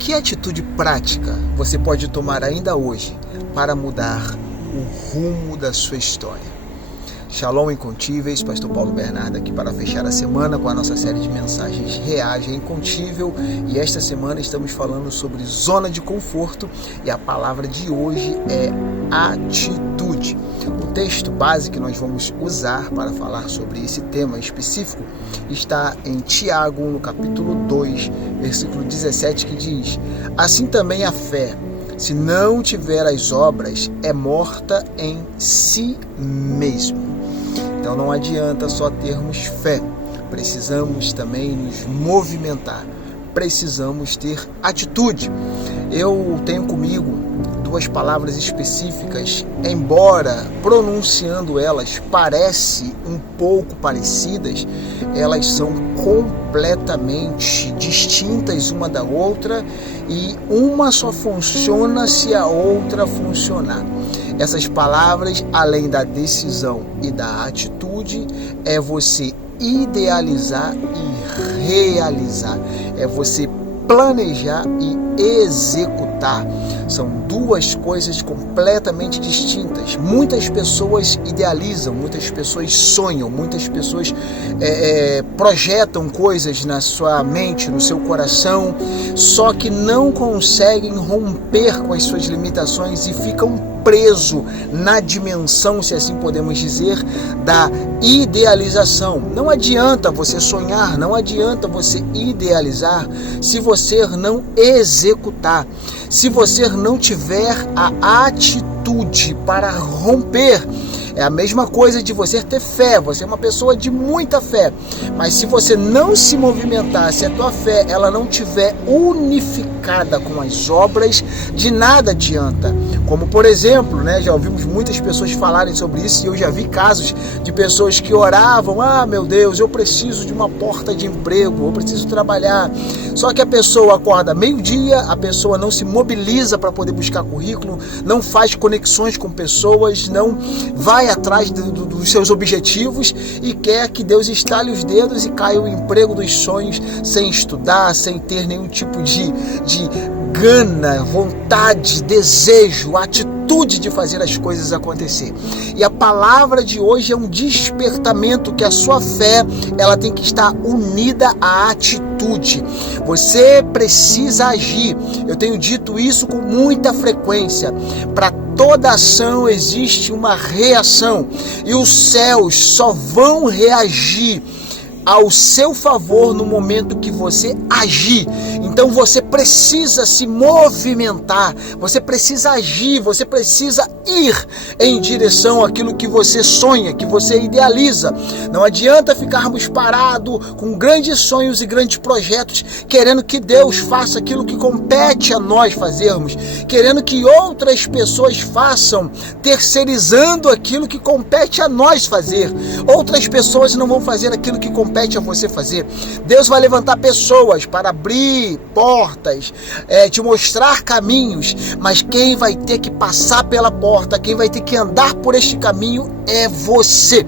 Que atitude prática você pode tomar ainda hoje para mudar o rumo da sua história? Shalom Incontíveis, Pastor Paulo Bernardo aqui para fechar a semana com a nossa série de mensagens Reage Incontível, e esta semana estamos falando sobre zona de conforto e a palavra de hoje é atitude. O texto base que nós vamos usar para falar sobre esse tema específico está em Tiago, no capítulo 2, versículo 17, que diz: assim também a fé, se não tiver as obras, é morta em si mesmo. Então não adianta só termos fé, precisamos também nos movimentar, precisamos ter atitude. Eu tenho comigo duas palavras específicas, embora pronunciando elas parece um pouco parecidas, elas são completamente distintas uma da outra e uma só funciona se a outra funcionar. Essas palavras, além da decisão e da atitude, é você idealizar e realizar, é você planejar e executar. São duas coisas completamente distintas. Muitas pessoas idealizam, muitas pessoas sonham, muitas pessoas projetam coisas na sua mente, no seu coração, só que não conseguem romper com as suas limitações e ficam presos na dimensão, se assim podemos dizer, da idealização. Não adianta você sonhar, não adianta você idealizar se você não executar, se você não tiver a atitude para romper. É a mesma coisa de você ter fé, você é uma pessoa de muita fé, mas se você não se movimentar, se a tua fé ela não tiver unificada com as obras, de nada adianta. Como por exemplo, já ouvimos muitas pessoas falarem sobre isso, e eu já vi casos de pessoas que oravam: meu Deus, eu preciso de uma porta de emprego, eu preciso trabalhar. Só que a pessoa acorda meio-dia, a pessoa não se mobiliza para poder buscar currículo, não faz conexões com pessoas, não vai atrás dos seus objetivos e quer que Deus estale os dedos e caia o emprego dos sonhos sem estudar, sem ter nenhum tipo de gana, vontade, desejo, atitude de fazer as coisas acontecer. E a palavra de hoje é um despertamento que a sua fé ela tem que estar unida à atitude. Você precisa agir. Eu tenho dito isso com muita frequência. Para toda ação existe uma reação, e os céus só vão reagir ao seu favor no momento que você agir. Então você precisa se movimentar, você precisa agir, você precisa ir em direção àquilo que você sonha, que você idealiza. Não adianta ficarmos parados com grandes sonhos e grandes projetos, querendo que Deus faça aquilo que compete a nós fazermos, querendo que outras pessoas façam, terceirizando aquilo que compete a nós fazer. Outras pessoas não vão fazer aquilo que compete a você fazer. Deus vai levantar pessoas para abrir portas, te mostrar caminhos, mas quem vai ter que passar pela porta, quem vai ter que andar por este caminho é você.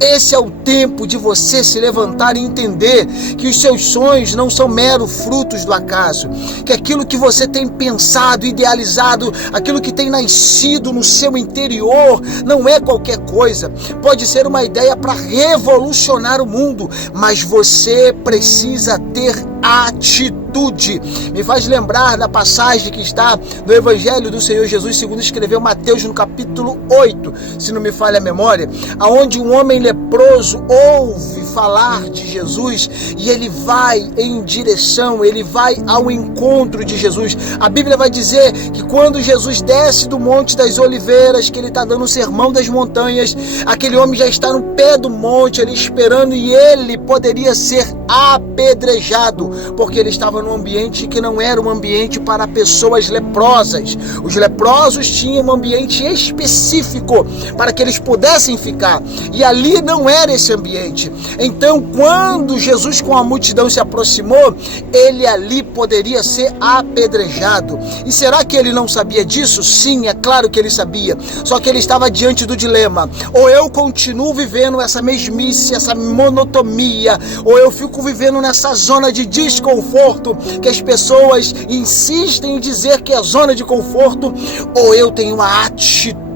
Esse é o tempo de você se levantar e entender que os seus sonhos não são meros frutos do acaso, que aquilo que você tem pensado, idealizado, aquilo que tem nascido no seu interior não é qualquer coisa. Pode ser uma ideia para revolucionar o mundo, mas você precisa ter atitude. Me faz lembrar da passagem que está no Evangelho do Senhor Jesus, segundo escreveu Mateus, no capítulo 8, se não me falha a memória, aonde um homem leproso ouve falar de Jesus e ele vai em direção, ele vai ao encontro de Jesus. A Bíblia vai dizer que quando Jesus desce do Monte das Oliveiras, que ele está dando o sermão das montanhas, aquele homem já está no pé do monte ali esperando, e ele poderia ser apedrejado, porque ele estava num ambiente que não era um ambiente para pessoas leprosas. Os leprosos tinham um ambiente específico para que eles pudessem ficar, e ali não era esse ambiente. Então, quando Jesus com a multidão se aproximou, ele ali poderia ser apedrejado. E será que ele não sabia disso? Sim, é claro que ele sabia. Só que ele estava diante do dilema: ou eu continuo vivendo essa mesmice, essa monotonia, ou eu fico vivendo nessa zona de desconforto que as pessoas insistem em dizer que é zona de conforto, ou eu tenho uma atitude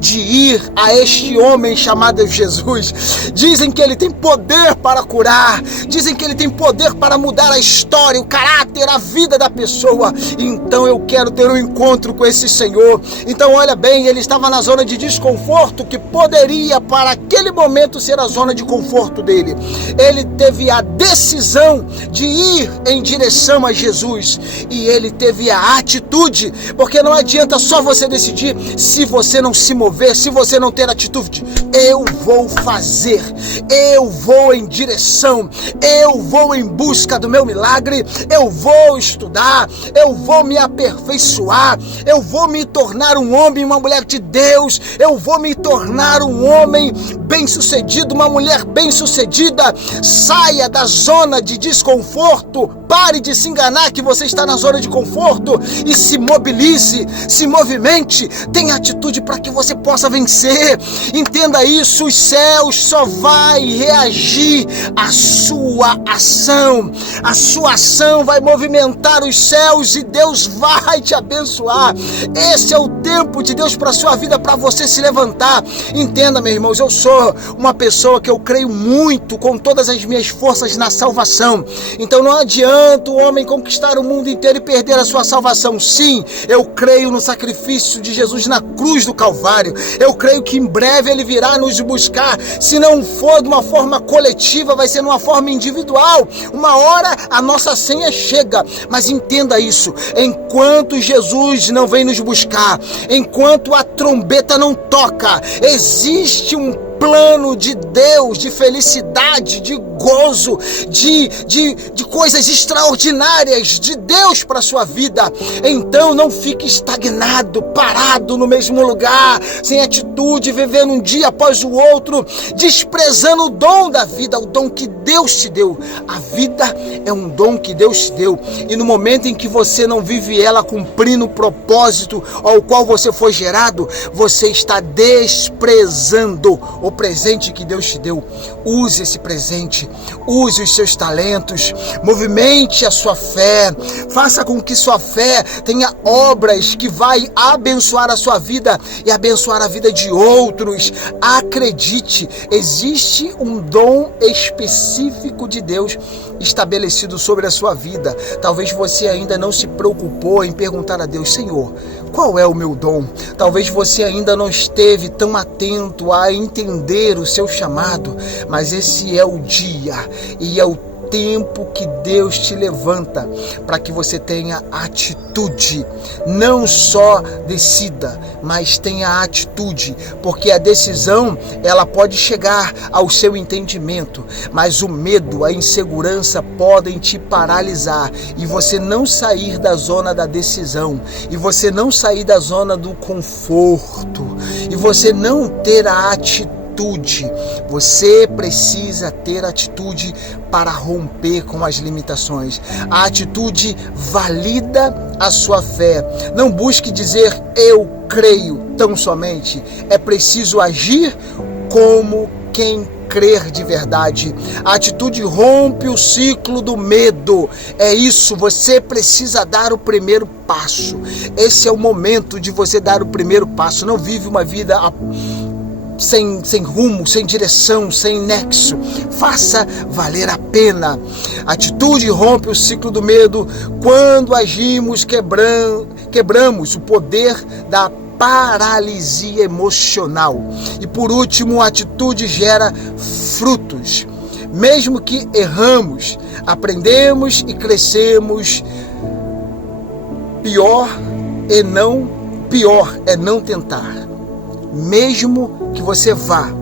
de ir a este homem chamado Jesus. Dizem que ele tem poder para curar, dizem que ele tem poder para mudar a história, o caráter, a vida da pessoa. Então eu quero ter um encontro com esse Senhor. Então olha bem, ele estava na zona de desconforto que poderia para aquele momento ser a zona de conforto dele. Ele teve a decisão de ir em direção a Jesus, e ele teve a atitude, porque não adianta só você decidir. Se você não se mover, se você não ter atitude, eu vou fazer, eu vou em direção, eu vou em busca do meu milagre, eu vou estudar, eu vou me aperfeiçoar, eu vou me tornar um homem, uma mulher de Deus, eu vou me tornar um homem bem-sucedido, uma mulher bem-sucedida. Saia da zona de desconforto, pare de se enganar que você está na zona de conforto e se mobilize, se movimente, tenha atitude para que você possa vencer. Entenda isso, os céus só vai reagir à sua ação. A sua ação vai movimentar os céus e Deus vai te abençoar. Esse é o tempo de Deus para a sua vida, para você se levantar. Entenda, meus irmãos, eu sou uma pessoa que eu creio muito com todas as minhas forças na salvação. Então não adianta o homem conquistar o mundo inteiro e perder a sua salvação. Sim, eu creio no sacrifício de Jesus na cruz do Calvário. Eu creio que em breve ele virá nos buscar. Se não for de uma forma coletiva, vai ser de uma forma individual. Uma hora a nossa senha chega. Mas entenda isso: enquanto Jesus não vem nos buscar, enquanto a trombeta não toca, existe um plano de Deus, de felicidade, de gozo, de coisas extraordinárias de Deus para a sua vida. Então não fique estagnado, parado no mesmo lugar, sem atitude, vivendo um dia após o outro, desprezando o dom da vida, o dom que Deus te deu. A vida é um dom que Deus te deu, e no momento em que você não vive ela cumprindo o propósito ao qual você foi gerado, você está desprezando o presente que Deus te deu. Use esse presente, use os seus talentos, movimente a sua fé, faça com que sua fé tenha obras que vai abençoar a sua vida e abençoar a vida de outros. Acredite, existe um dom específico de Deus estabelecido sobre a sua vida. Talvez você ainda não se preocupou em perguntar a Deus: Senhor, qual é o meu dom? Talvez você ainda não esteve tão atento a entender o seu chamado, mas esse é o dia e é o tempo que Deus te levanta para que você tenha atitude. Não só decida, mas tenha atitude, porque a decisão ela pode chegar ao seu entendimento, mas o medo, a insegurança podem te paralisar e você não sair da zona da decisão, e você não sair da zona do conforto, e você não ter a atitude. Você precisa ter atitude para romper com as limitações. A atitude valida a sua fé. Não busque dizer eu creio tão somente. É preciso agir como quem crer de verdade. A atitude rompe o ciclo do medo. É isso, você precisa dar o primeiro passo. Esse é o momento de você dar o primeiro passo. Não vive uma vida sem rumo, sem direção, sem nexo. Faça valer a pena. Atitude rompe o ciclo do medo. Quando agimos, quebramos o poder da paralisia emocional. E por último, a atitude gera frutos. Mesmo que erramos, aprendemos e crescemos. Pior é não tentar. Mesmo que você vá,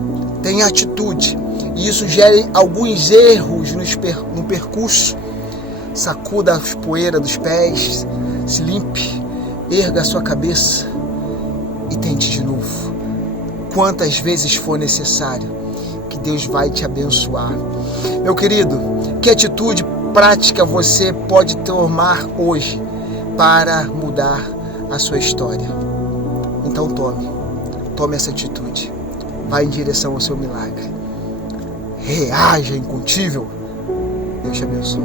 tenha atitude, e isso gere alguns erros no percurso, sacuda as poeiras dos pés, se limpe, erga a sua cabeça e tente de novo, quantas vezes for necessário. Que Deus vai te abençoar. Meu querido, que atitude prática você pode tomar hoje para mudar a sua história? Então tome essa atitude. Vai em direção ao seu milagre. Reaja, incontível. Deus te abençoe.